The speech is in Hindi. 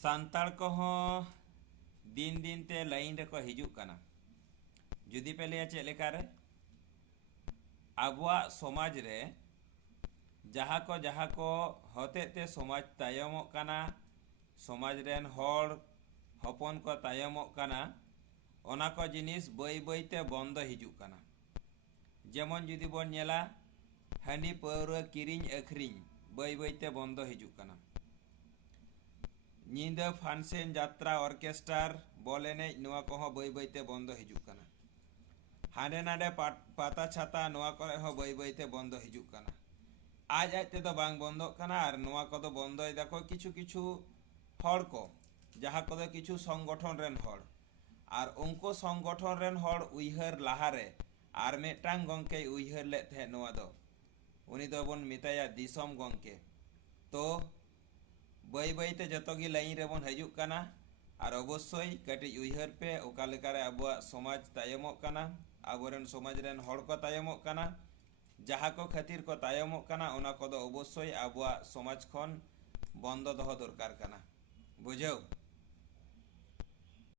सान्ताड़ कोहों दिन दिन ते लाइन रे को हिजुग कना। जुदी पे लिया चेक लेकर आबुआ समाज रे जहाँ को होते ते समाज तायमों कना, समाज रेन हॉल हपन को तायमों कना, ओना को जिनिस बई बई ते बंदो हिजुग कना। जेमन जुदी बोन नेला हांडी पौर किरिंग अखरिंग बई बई ते बंदो हिजुग कना। नींदा फांसन यात्रा ऑर्केस्ट्रार बॉल एनेज नोआ कोहों बई बई ते बंदो हिजुग कना। हांडे नाडे पाता छाता नोआ करे हो बई बई ते बंदो हिजुग कना। आज ते तो बांग बंदो कना और नोआ को तो बंदो देखो किछु किछु हड़ को जहाँ को किछु संगठन रेन हड़ और उनको संगठन रेन हड़ उइहर लाहारे और मेटांग गंके उइहर ले थे नोआ दो उनी दो बन मिताया दिसम गंके। तो बई बई ते जतोगी लाइन रे बन हिजुग कना और अवश्य कटिज उइहर पे ओका लेकारे आबुआ समाज तायमों कना, आबोरेन समाज रेन हड़ को तायमों कना, जहाँ को खातिर को तायमों कना ओना को दो अवश्य आबुआ समाज खन बंद दोहो दरकार कना। बुझाव।